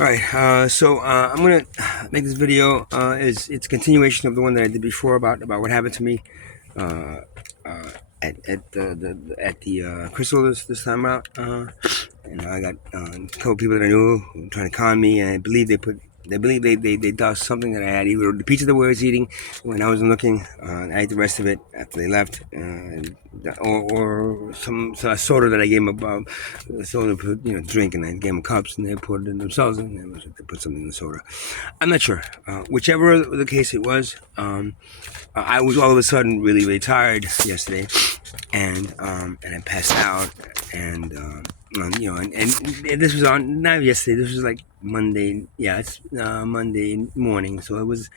All right, I'm gonna make this video. It's a continuation of the one that I did before about what happened to me uh, uh, at the crystal this time out. I got a couple people that I knew who were trying to con me, and they dosed something that I had, either the pizza that we was eating when I wasn't looking. I ate the rest of it after they left, or some soda that I gave them soda drink, and I gave them cups, and they poured it in themselves, and they put something in the soda. I'm not sure. Whichever the case it was, I was all of a sudden really tired yesterday, and I passed out, and and this was on not yesterday. This was like Monday. Yeah, it's Monday morning. So it was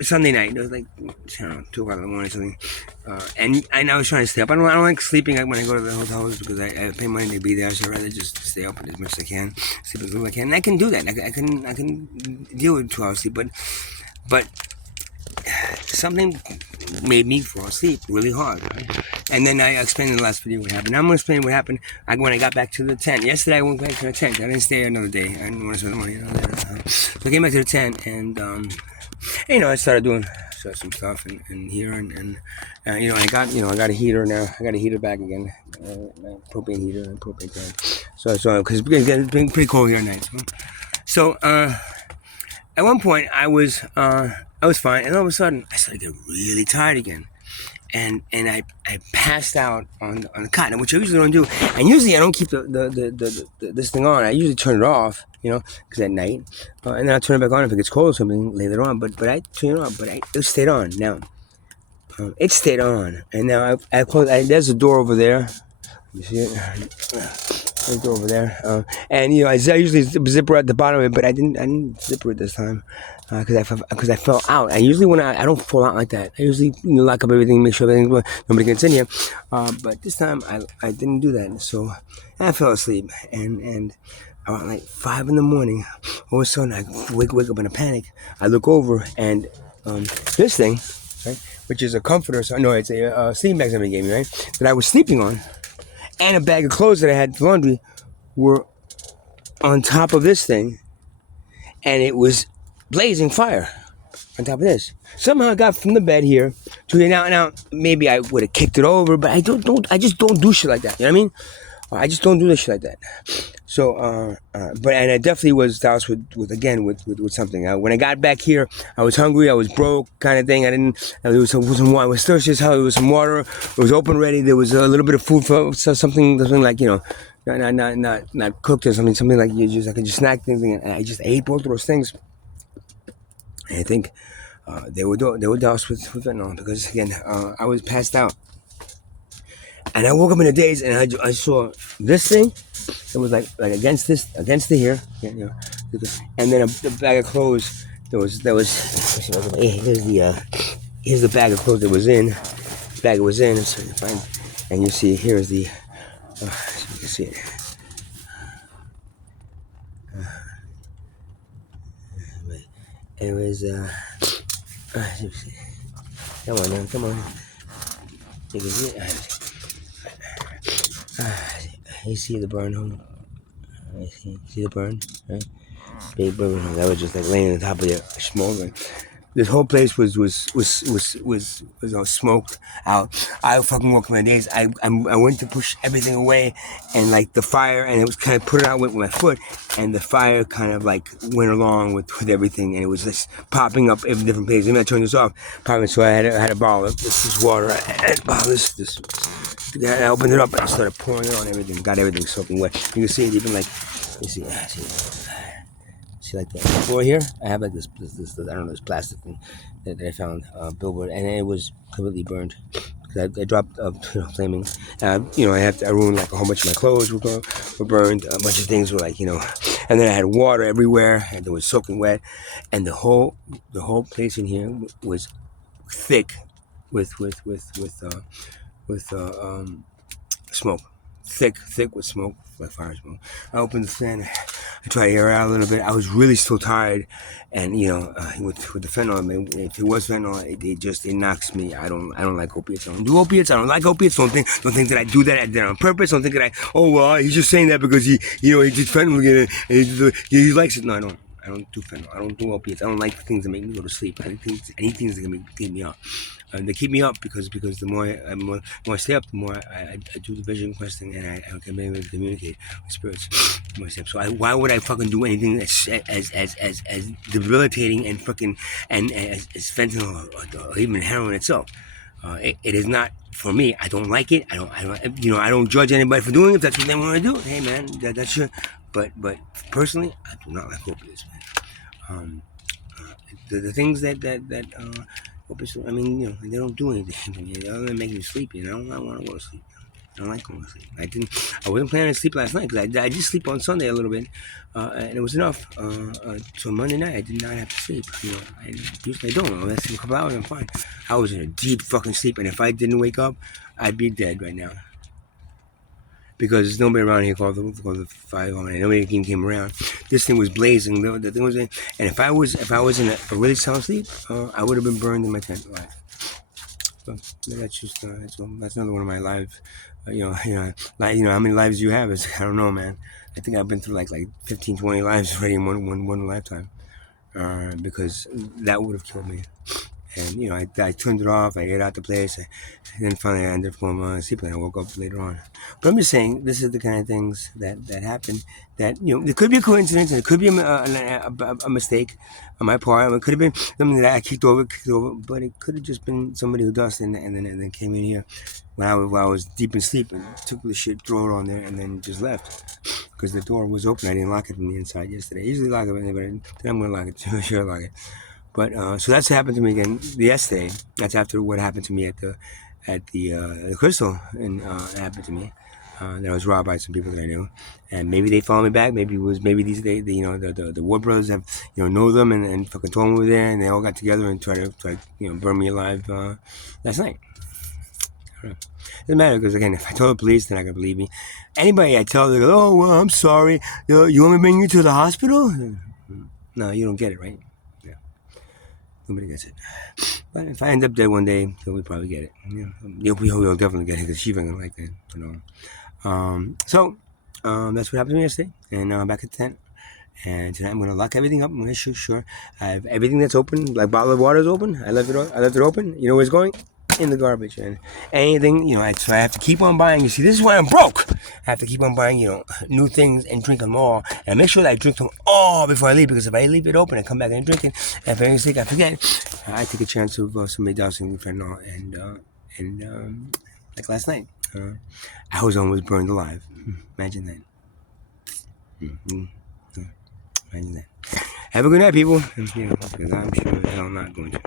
Sunday night. It was like, I don't know, 2 o'clock in the morning, something. And I was trying to stay up. I don't like sleeping when I go to the hotels because I pay money to be there. So I'd rather just stay up as much as I can, sleep as little as I can. And I can do that. I can deal with 2 hours sleep, but something made me fall asleep really hard. Right? And then I explained in the last video what happened. Now I'm going to explain what happened when I got back to the tent. Yesterday I went back to the tent. I didn't stay another day. I didn't want to spend the money. So I came back to the tent, and I started doing some stuff in here, and I got a heater now. I got a heater back again, my propane heater and propane tank. So because it's been pretty cold here at night. So at one point I was fine, and all of a sudden I started getting really tired again, and I passed out on the cot, which I usually don't do, and usually I don't keep this thing on. I usually turn it off, because at night, and then I turn it back on if it gets cold or something later on. But I turn it on, but it stayed on. Now it stayed on, and now I closed. There's a door over there. You see it? There's a door over there, and I usually zipper at the bottom of it, but I didn't zipper it this time because I fell out. I usually when I don't fall out like that. I usually lock up everything, make sure everything nobody gets in here. But this time I didn't do that, so I fell asleep, and around like 5 in the morning, all of a sudden I wake up in a panic. I look over, and this thing, right, which is a comforter. So no, it's a sleeping bag somebody gave me, right, that I was sleeping on, and a bag of clothes that I had for laundry were on top of this thing, and it was blazing fire on top of this. Somehow I got from the bed here to the now. Maybe I would have kicked it over, but I just don't do shit like that. You know what I mean? I just don't do this shit like that. So, but I definitely was doused with something. When I got back here, I was hungry. I was broke, kind of thing. I didn't. There was some water. I was thirsty as hell. There was some water. It was open ready. There was a little bit of food for something like not cooked or something like I could just snack things. And I just ate both of those things. And I think they were doused with fentanyl because again I was passed out. And I woke up in a daze, and I saw this thing. It was like against the here, and then a bag of clothes. Here's the bag of clothes that was in. The bag it was in. So you find, and you see here's the. So you can see it. It was. Come on, man, come on. You can see it. You see the burn hole? See the burn? Right? Big burn hole. That was just like laying on top of the smoke. This whole place was all smoked out. I fucking woke up my days. I went to push everything away, and like the fire, and it was kind of put it out with my foot, and the fire kind of like went along with everything, and it was just popping up in different places. Maybe I turned this off, popping. So I had to borrow this water. I had to borrow this. I opened it up and I started pouring it on everything. Got everything soaking wet. You can see it even like, you see like the floor here. I have like this I don't know, this plastic thing that I found billboard, and it was completely burned. I dropped flaming. I ruined like a whole bunch of my clothes were burned. A bunch of things were like and then I had water everywhere, and it was soaking wet, and the whole place in here was thick with smoke, thick with smoke, like fire smoke. I opened the fan. I tried to air it out a little bit. I was really still tired, and with the fentanyl, I mean, if it was fentanyl, it knocks me. I don't like opiates. I don't do opiates. I don't like opiates. Don't think that I do that. I did it on purpose. Don't think that he's just saying that because he did fentanyl again and he likes it. No, I don't. I don't do fentanyl. I don't do opiates. I don't like things that make me go to sleep. Anything that can keep me up. They keep me up because the more I stay up, the more I do the vision questing and I can maybe communicate with spirits. The more I stay up. So why would I fucking do anything that's as debilitating and fucking and as fentanyl or even heroin itself? It is not for me. I don't like it. I don't judge anybody for doing it. If that's what they want to do, hey man, that's your. But personally, I do not like opiates, man. Um, the things that opiates, I mean, they don't do anything to me. Other than making me sleepy, and I don't want to go to sleep. I don't like going to sleep. I wasn't planning to sleep last night because I did sleep on Sunday a little bit, and it was enough. So Monday night I did not have to sleep. I usually don't. I'll rest a couple hours. I'm fine. I was in a deep fucking sleep, and if I didn't wake up, I'd be dead right now. Because there's nobody around here called the fire and nobody came around. This thing was blazing. The thing was, and if I was in a really sound sleep, I would have been burned in my tent alive. So that's just that's another one of my lives. How many lives you have? I don't know, man. I think I've been through like 15, 20 lives already in one lifetime. Because that would have killed me. And I turned it off. I ate out the place. And then finally, I ended up going to sleep, and I woke up later on. But I'm just saying, this is the kind of things that happen. That there could be a coincidence, and it could be a mistake on my part. It could have been something that I kicked over, but it could have just been somebody who dusted and then came in here when I was deep in sleep and took the shit, threw it on there, and then just left because the door was open. I didn't lock it from the inside yesterday. I usually lock it, but today I'm gonna lock it. Sure, lock it. But so that's happened to me again yesterday. That's after what happened to me at the Crystal, and it happened to me. That I was robbed by some people that I knew, and maybe they followed me back. Maybe these the Ward brothers have know them and fucking told me over there, and they all got together and tried to burn me alive last night. I don't know. Doesn't matter because again, if I tell the police, they're not gonna believe me. Anybody I tell, they go, "Oh well, I'm sorry. You want me to bring you to the hospital?" No, you don't get it, right? Nobody gets it. But if I end up dead one day, he'll probably get it. He'll definitely get it because Shiva ain't gonna like that. So that's what happened to me yesterday. And now I'm back at the tent. And tonight I'm gonna lock everything up. I'm gonna sure. I have everything that's open, like bottle of water is open. I left it open. You know where it's going? In the garbage. And anything, so I have to keep on buying. You see, this is why I'm broke. I have to keep on buying, new things and drink them all. And make sure that I drink them all before I leave. Because if I leave it open, I come back and drink it. And if I mistake, I forget. I take a chance of somebody dousing with fentanyl. And like last night, I was almost burned alive. Imagine that. Mm-hmm. Imagine that. Have a good night, people. Because I'm sure I'm not going to.